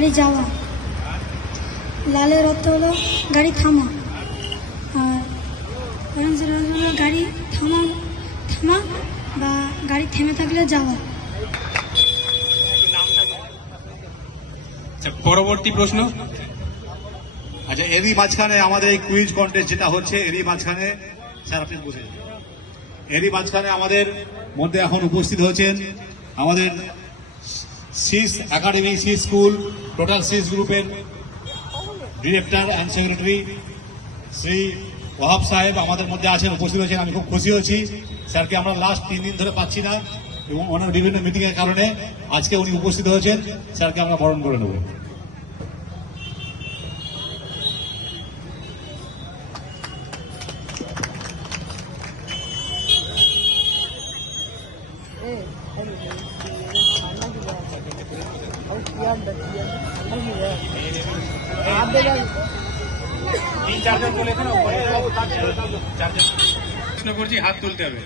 গাড়ি যাওয়া। লালের অর্থ হলো গাড়ি থামা। আর অরেঞ্জের অর্থ হলো গাড়ি থামা থামা বা গাড়ি থেমে থাকলে যাওয়া। আচ্ছা পরবর্তী প্রশ্ন। আচ্ছা এরই মাঝখানে আমাদের এই কুইজ কন্টেস্ট যেটা হচ্ছে এরই মাঝখানে স্যার আপনি বসে। এরই মাঝখানে আমাদের মধ্যে এখন উপস্থিত হয়েছেন আমাদের SIS academy C school total SIS গ্রুপের director and secretary Shri Wahab সাহেব আমাদের মধ্যে আছেন, উপস্থিত হয়েছেন আমি খুব খুশি হয়েছি স্যারকে আমরা লাস্ট তিন দিন ধরে পাচ্ছি না, এবং ওনার বিভিন্ন মিটিংয়ের কারণে আজকে উনি উপস্থিত হয়েছেন। স্যারকে আমরা বরণ করে নেব। প্রশ্ন করছি হাত তুলতে হবে।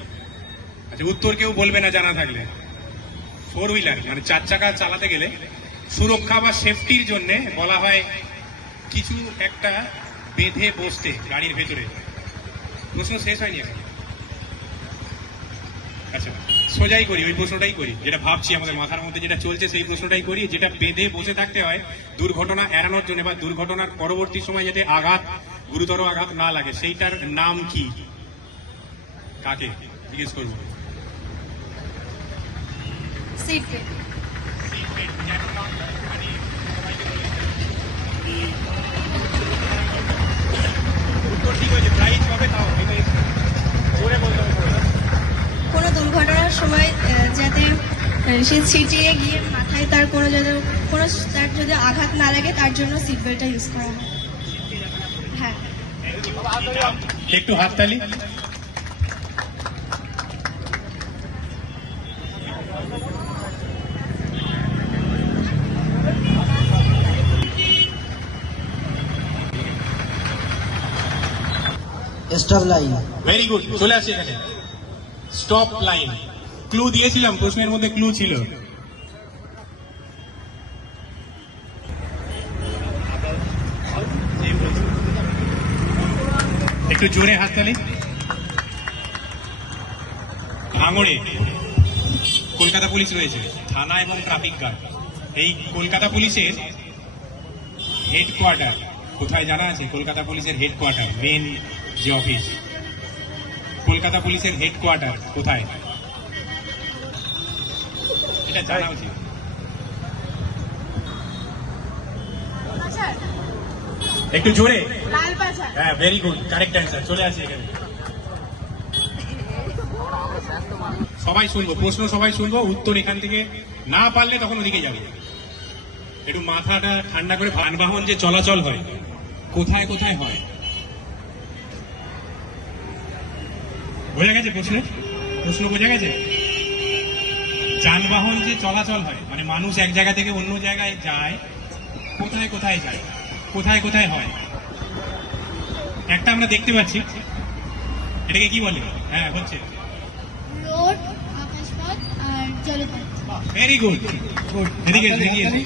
আচ্ছা উত্তর কেউ বলবে না জানা থাকলে। ফোর হুইলার মানে চার চাকা চালাতে গেলে সুরক্ষা বা সেফটির জন্য বলা হয় কিছু একটা বেঁধে বসতে গাড়ির ভেতরে। প্রশ্ন শেষ হয়নি আচ্ছা সোজাই করি, ওই প্রশ্নটাই করি, যেটা ভাবছি আমাদের মাথার মধ্যে যেটা চলছে সেই প্রশ্নটাই করি, যেটা বেঁধে বসে থাকতে হয় দুর্ঘটনা এড়ানোর জন্য বা দুর্ঘটনার পরবর্তী সময় যাতে আঘাত গুরুতর আঘাত না লাগে সেইটার নাম কি? কাকে জিজ্ঞেস করব। কোনো দুর্ঘটনার সময় যাতে সে ছিটিয়ে গিয়ে মাথায় তার কোনো যাতে কোনো তার যদি আঘাত না লাগে তার জন্য সিট বেল্টটা ইউজ করা হ্যাঁ। একটু হাততালি। স্টপ লাইন ভেরি গুড চলে আসি এখানে। স্টপ লাইন ক্লু দিয়েছিলাম প্রশ্নের মধ্যে ক্লু ছিল। একটু জোরে হাততালি। ভাঙড়ে কলকাতা পুলিশ রয়েছে, থানা এবং ট্রাফিক গার্ড। এই কলকাতা পুলিশের হেডকোয়ার্টার কোথায় জানা আছে? কলকাতা পুলিশের হেডকোয়ার্টার মেন যে অফিস কলকাতা পুলিশের হেডকোয়ার্টার কোথায়? এটা জানা উচিত। একটু জোরে। হ্যাঁ ভেরি গুড কারেক্ট অ্যান্সার চলে আসি এখানে। সবাই শুনব প্রশ্ন সবাই শুনব উত্তর এখান থেকে না পারলে তখন ওদিকে যাবে। একটু মাথাটা ঠান্ডা করে যানবাহন যে চলাচল হয় কোথায় কোথায় হয়? বোঝা গেছে প্রশ্ন? প্রশ্ন বোঝা গেছে? যানবাহন যে চলাচল হয় মানে মানুষ এক জায়গা থেকে অন্য জায়গায় যায় কোথায় কোথায় যায়? কোথায় কোথায় হয়? একটা আমরা দেখতে পাচ্ছি। এটাকে কি বলে? হ্যাঁ হচ্ছে। রোড আকাশপথ আর জলপথ। ভেরি গুড গুড এদিকে এসো,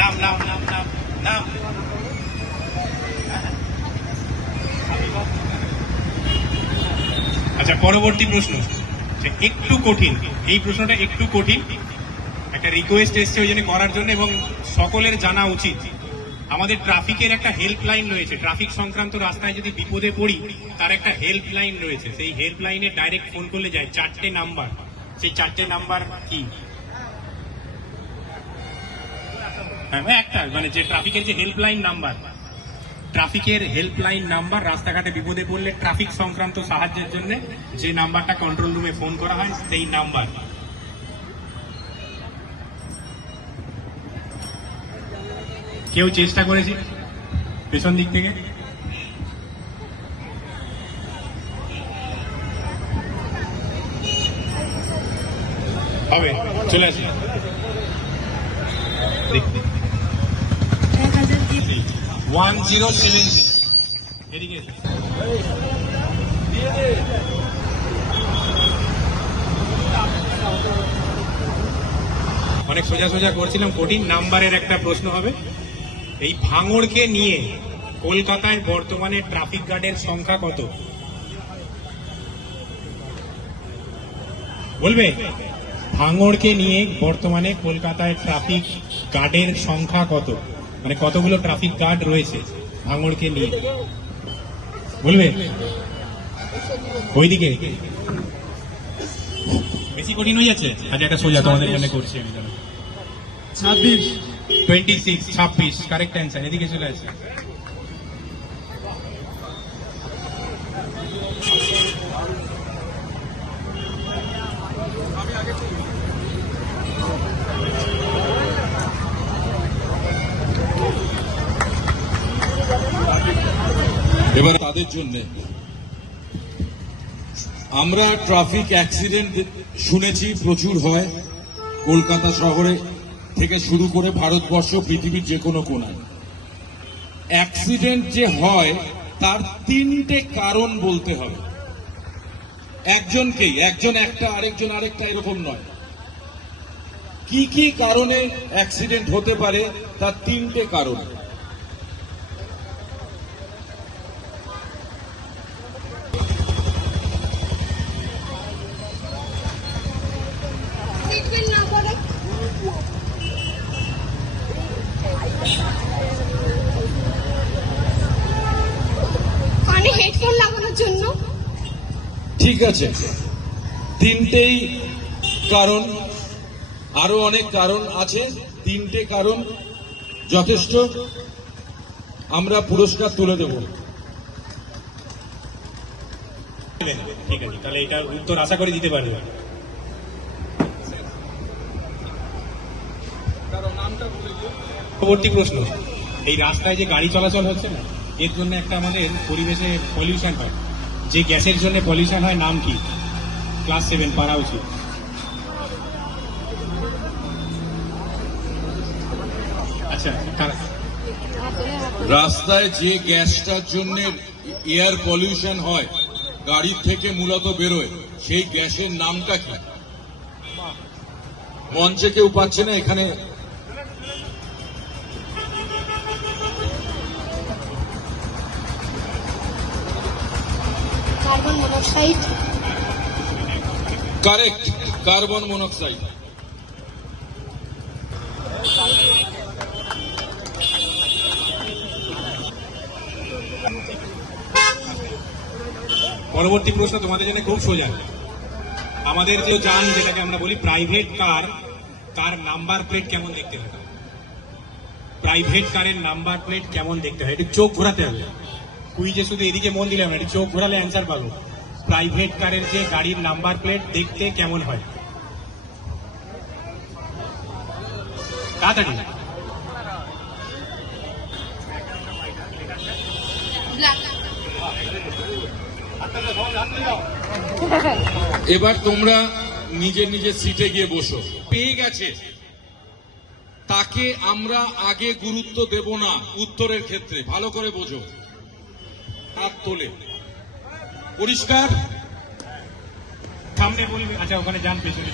নাম নাম নাম নাম নাম। আচ্ছা পরবর্তী প্রশ্ন। একটু কঠিন, এই প্রশ্নটা একটু কঠিন। একটা রিকোয়েস্ট এসছে ওই জন্য করার জন্য এবং সকলের জানা উচিত। আমাদের ট্রাফিকের একটা হেল্পলাইন রয়েছে। ট্রাফিক সংক্রান্ত রাস্তায় যদি বিপদে পড়ি, তার একটা হেল্পলাইন রয়েছে। সেই হেল্পলাইনে ডাইরেক্ট ফোন করলে যায়। চারটে নাম্বার সেই চারটে নাম্বার কি? হ্যাঁ একটা। মানে যে ট্রাফিকের যে হেল্পলাইন নাম্বার ট্রাফিকের হেল্পলাইন নাম্বার রাস্তাঘাটে বিপদে পড়লে ট্রাফিক সংক্রান্ত সাহায্যের জন্য যে নাম্বারটা কন্ট্রোল রুমে ফোন করা হয়, সেই নাম্বার কেউ চেষ্টা করেছে পেছন দিক থেকে? হবে, চলে আসি। জিরো অনেক সোজা সোজা করছিলাম, কঠিন নাম্বারের একটা প্রশ্ন হবে। এই ভাঙড়কে নিয়ে কলকাতায় বর্তমানে ট্রাফিক গার্ডের সংখ্যা কত? বলবে? ভাঙড়কে নিয়ে বর্তমানে কলকাতায় ট্রাফিক গার্ডের সংখ্যা কত? মানে কতগুলো ট্রাফিক গার্ড রয়েছে ভাঙড়কে নিয়ে? বলবে? ওইদিকে। বেশি কঠিন হয়ে যাচ্ছে? আজ একটা সোজা তোমাদের জন্য করছি আমি ছাব্বিশ। টোয়েন্টি সিক্স ছাব্বিশ কারেক্ট অ্যান্সার এদিকে চলে আসছে। এবার তাদের জন্য। আমরা ট্রাফিক অ্যাক্সিডেন্ট শুনেছি, প্রচুর হয়। কলকাতা শহরে থেকে শুরু করে ভারতবর্ষ, পৃথিবীর যে কোনো কোনায়। অ্যাক্সিডেন্ট যে হয়, তার তিনটে কারণ বলতে হবে। একজনকেই, একজন একটা, আরেকজন আরেকটা এরকম নয়। কি কি কারণে অ্যাক্সিডেন্ট হতে পারে, তার তিনটে কারণ। ঠিক আছে। তিনটেই কারণ, আরও অনেক কারণ আছে। তিনটে কারণ যথেষ্ট। আমরা পুরস্কার তুলে দেব। ঠিক আছে, তাহলে এটার উত্তর আশা করে দিতে পারবে। পরবর্তী প্রশ্ন, এই রাস্তায় যে গাড়ি চলাচল হচ্ছে না, এর জন্য একটা আমাদের পরিবেশে পলিউশন হয়। যে গ্যাসের জন্য পলিউশন হয়, নাম কি? ক্লাস সেভেন পারা উচিত আচ্ছা রাস্তায় যে গ্যাসটার জন্য এয়ার পলিউশন হয়, গাড়ির থেকে মূলত বেরোয়, সেই গ্যাসের নামটা কি? মঞ্চে কেউ পাচ্ছে না এখানে কার্বন মনোক্সাইড পরবর্তী প্রশ্ন তোমাদের জন্য খুব সোজা। আমাদের যে যান, যেটাকে আমরা বলি private car car number plate কেমন দেখতে হয় প্রাইভেট কারের নাম্বার প্লেট কেমন দেখতে হয় একটু চোখ ঘোরাতে হবে। কুইজে শুধু এদিকে মন দিলাম একটু চোখ ঘোরালে অ্যান্সার পাবো। প্রাইভেট কারের যে গাড়ির নাম্বার প্লেট দেখতে কেমন হয়? তাড়াতাড়ি। এবার তোমরা নিজের নিজের সিটে গিয়ে বসো। পেয়ে গেছে। তাকে আমরা আগে গুরুত্ব দেব না, উত্তরের ক্ষেত্রে। ভালো করে বোঝো। হাত তোলে। পরিষ্কার? সামনে বলবে আচ্ছা ওখানে যান পেছনে।